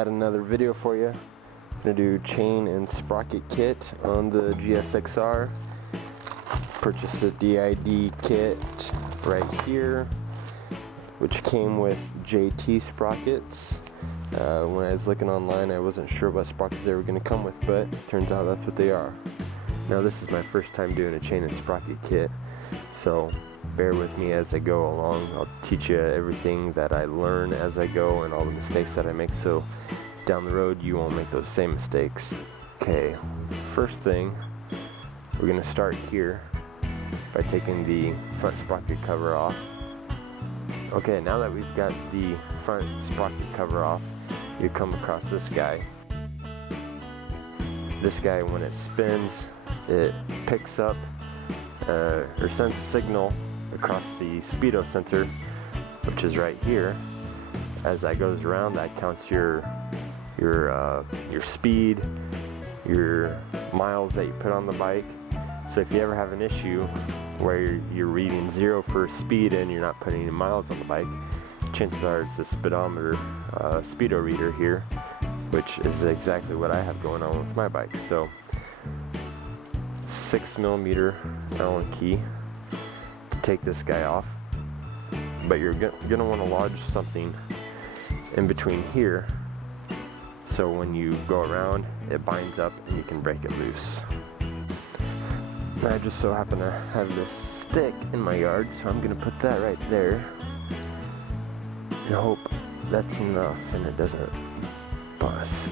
got another video for you. Gonna do chain and sprocket kit on the GSXR. Purchased a DID kit right here, which came with JT sprockets. When I was looking online, I wasn't sure what sprockets they were going to come with, but turns out that's what they are. Now this is my first time doing a chain and sprocket kit, so bear with me as I go along. I'll teach you everything that I learn as I go and all the mistakes that I make, so down the road you won't make those same mistakes. Okay, first thing, we're going to start here by taking the front sprocket cover off. Okay, now that we've got the front sprocket cover off, you come across this guy. This guy, when it spins, it picks up or sends a signal across the speedo sensor, which is right here. As that goes around, that counts your speed, your miles that you put on the bike. So if you ever have an issue where you're reading 0 for speed and you're not putting any miles on the bike, chances are it's a speedometer, speedo reader here, which is exactly what I have going on with my bike. So 6mm Allen key to take this guy off, but you're gonna want to lodge something in between here, so when you go around it binds up and you can break it loose. I just so happen to have this stick in my yard, so I'm gonna put that right there and hope that's enough and it doesn't bust.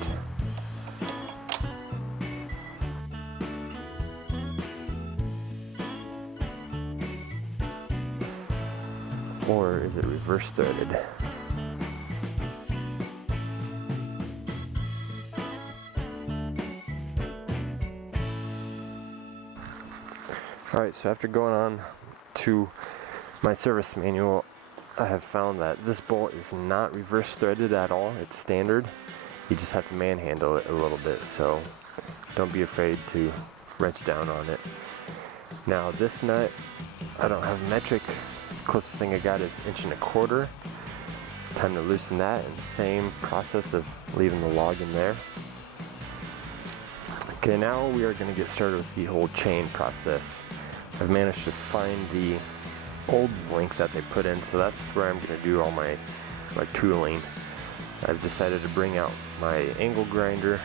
Or is it reverse threaded? Alright, so after going on to my service manual, I have found that this bolt is not reverse threaded at all. It's standard. You just have to manhandle it a little bit, so don't be afraid to wrench down on it. Now this nut, I don't have metric. The closest thing I got is 1.25 inches. Time to loosen that, and the same process of leaving the log in there. Okay, now we are going to get started with the whole chain process. I've managed to find the old link that they put in, so that's where I'm going to do all my tooling. I've decided to bring out my angle grinder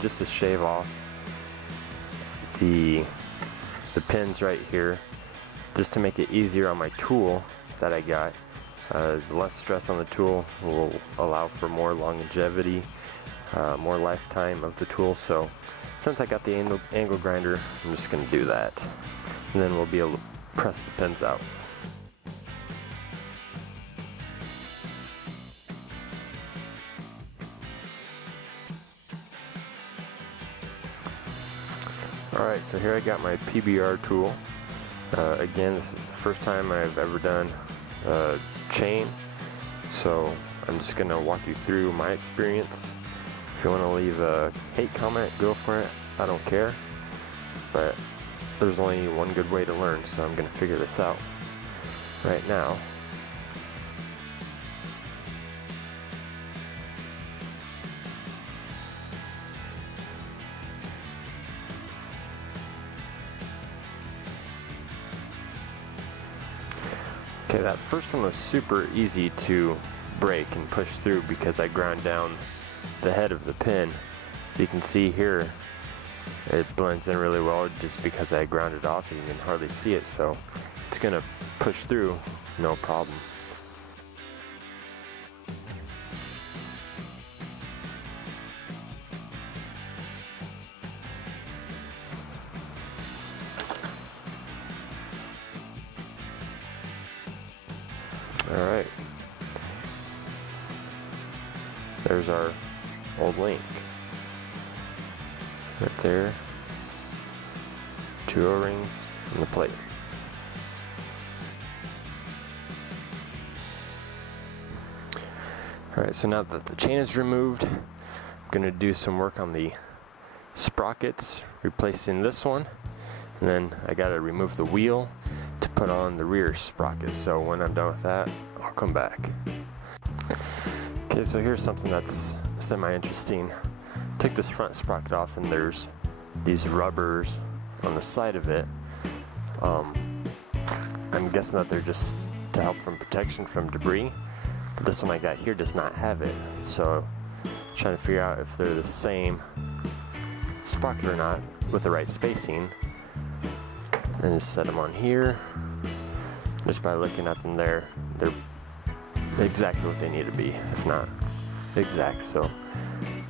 just to shave off the pins right here, just to make it easier on my tool that I got. The less stress on the tool will allow for more longevity, more lifetime of the tool. So since I got the angle grinder, I'm just going to do that, and then we'll be able to press the pins out. Alright, so here I got my PBR tool. Again, this is the first time I've ever done chain, so I'm just going to walk you through my experience. If you want to leave a hate comment, go for it. I don't care, but there's only one good way to learn, so I'm going to figure this out right now. Okay, that first one was super easy to break and push through because I ground down the head of the pin. As you can see here, it blends in really well just because I ground it off and you can hardly see it, so it's gonna push through no problem. Alright, there's our old link right there, 2 O-rings and the plate. Alright, so now that the chain is removed, I'm going to do some work on the sprockets, replacing this one, and then I got to remove the wheel to put on the rear sprocket. So when I'm done with that, I'll come back. Okay, so here's something that's semi-interesting. Took this front sprocket off, and there's these rubbers on the side of it. I'm guessing that they're just to help from protection from debris, but this one I got here does not have it. So trying to figure out if they're the same sprocket or not with the right spacing, and just set them on here. Just by looking at them there, they're exactly what they need to be, if not exact. So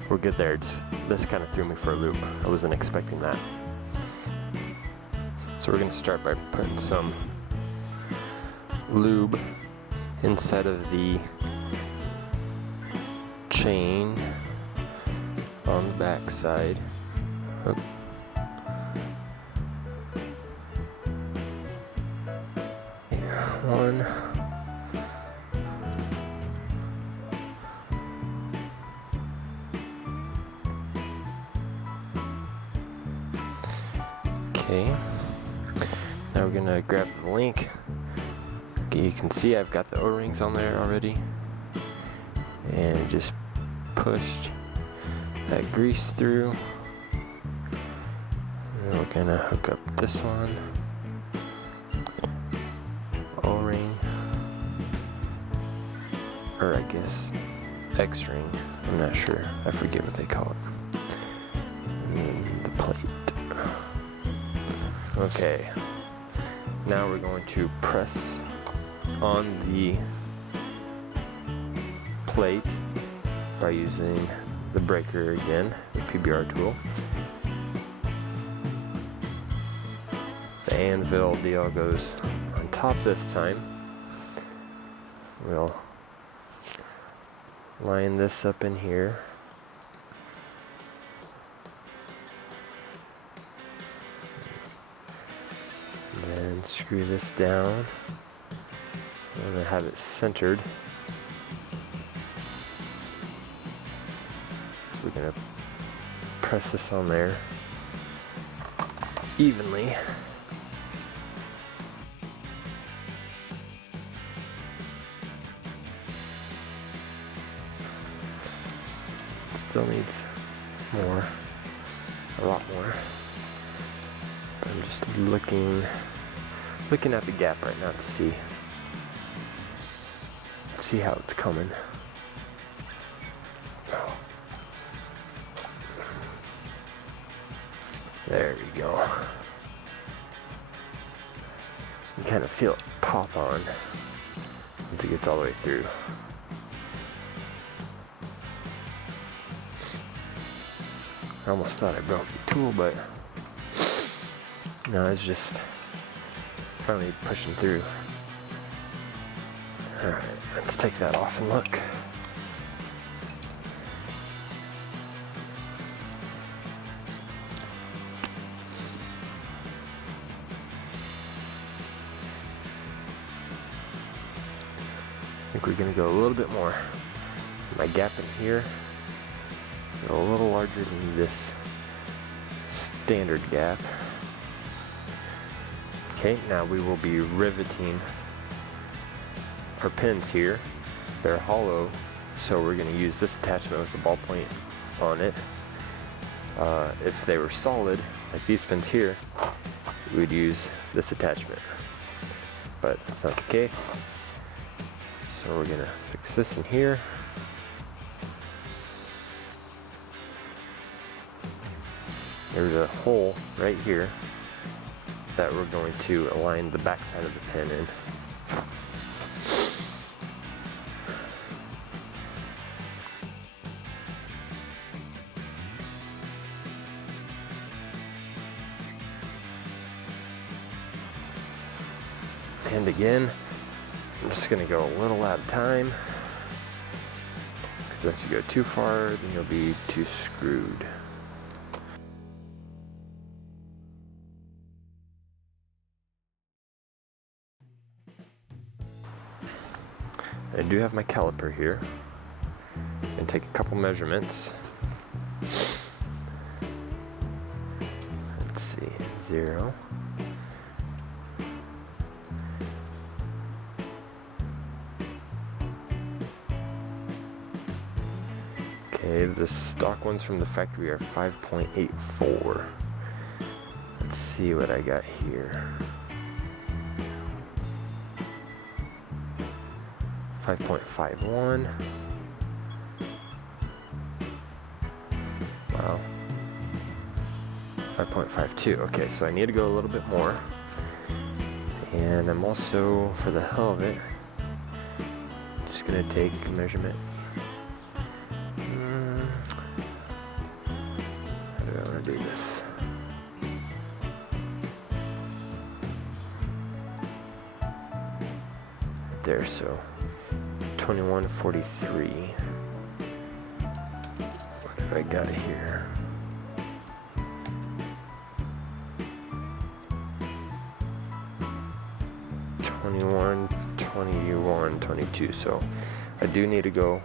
we're good there. Just this kind of threw me for a loop. I wasn't expecting that. So we're gonna start by putting some lube inside of the chain on the back side. Oh. Here, one. Okay. Now we're gonna grab the link. You can see I've got the O-rings on there already, and just pushed that grease through. And we're gonna hook up this one, O-ring, or I guess X-ring, I'm not sure, I forget what they call it, and then the plate. Okay, now we're going to press on the plate by using the breaker again, the PBR tool. The anvil deal goes on top this time. We'll line this up in here. And then screw this down. I'm going to have it centered. So we're going to press this on there evenly. Still needs more, a lot more. I'm just looking at the gap right now to see how it's coming. There we go. You kind of feel it pop on once it gets all the way through. I almost thought I broke the tool, but no, it's just finally pushing through. Alright, let's take that off and look. I think we're going to go a little bit more. My gap in here is a little larger than this standard gap. Okay, now we will be riveting our pins here. They're hollow, so we're going to use this attachment with the ball point on it. If they were solid, like these pins here, we would use this attachment, but that's not the case. So we're going to fix this in here. There's a hole right here that we're going to align the back side of the pin in. And again, I'm just going to go a little at a time, because once you go too far, then you'll be too screwed. I do have my caliper here, and take a couple measurements. Let's see, 0. Okay, Okay, the stock ones from the factory are 5.84. Let's see what I got here. 5.51. Wow. 5.52. Okay, so I need to go a little bit more. And I'm also, for the hell of it, just gonna take a measurement. How do I want to do this? There, so 2143. What have I got here? Twenty-one, 22. So I do need to go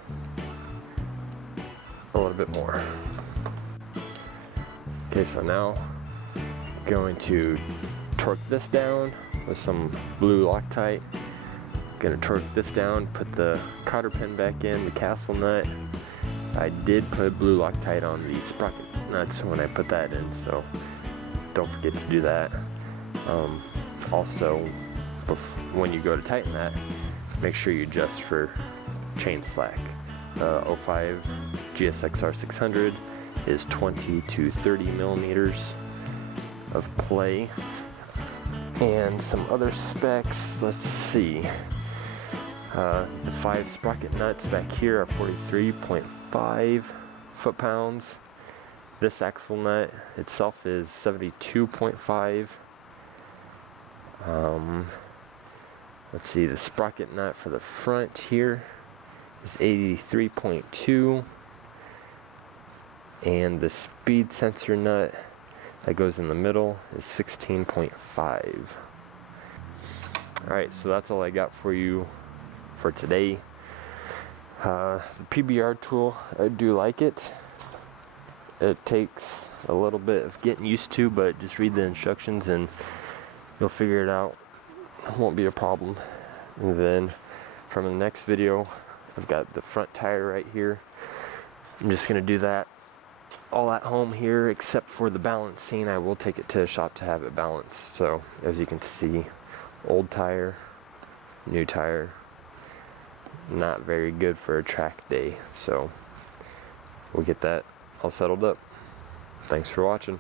a little bit more. Okay, so now I'm going to torque this down with some blue Loctite. Gonna torque this down, put the cotter pin back in, the castle nut. I did put blue Loctite on the sprocket nuts when I put that in, so don't forget to do that. Also, when you go to tighten that, make sure you adjust for chain slack. 05 GSXR 600 is 20 to 30 millimeters of play. And some other specs, let's see. The 5 sprocket nuts back here are 43.5 foot-pounds. This axle nut itself is 72.5. Let's see, the sprocket nut for the front here is 83.2. And the speed sensor nut that goes in the middle is 16.5. Alright, so that's all I got for you for today. The PBR tool, I do like it. It takes a little bit of getting used to, but just read the instructions and you'll figure it out. It won't be a problem. And then from the next video, I've got the front tire right here. I'm just going to do that all at home here, except for the balancing. I will take it to a shop to have it balanced. So as you can see, old tire, new tire, not very good for a track day. So we'll get that all settled up. Thanks for watching.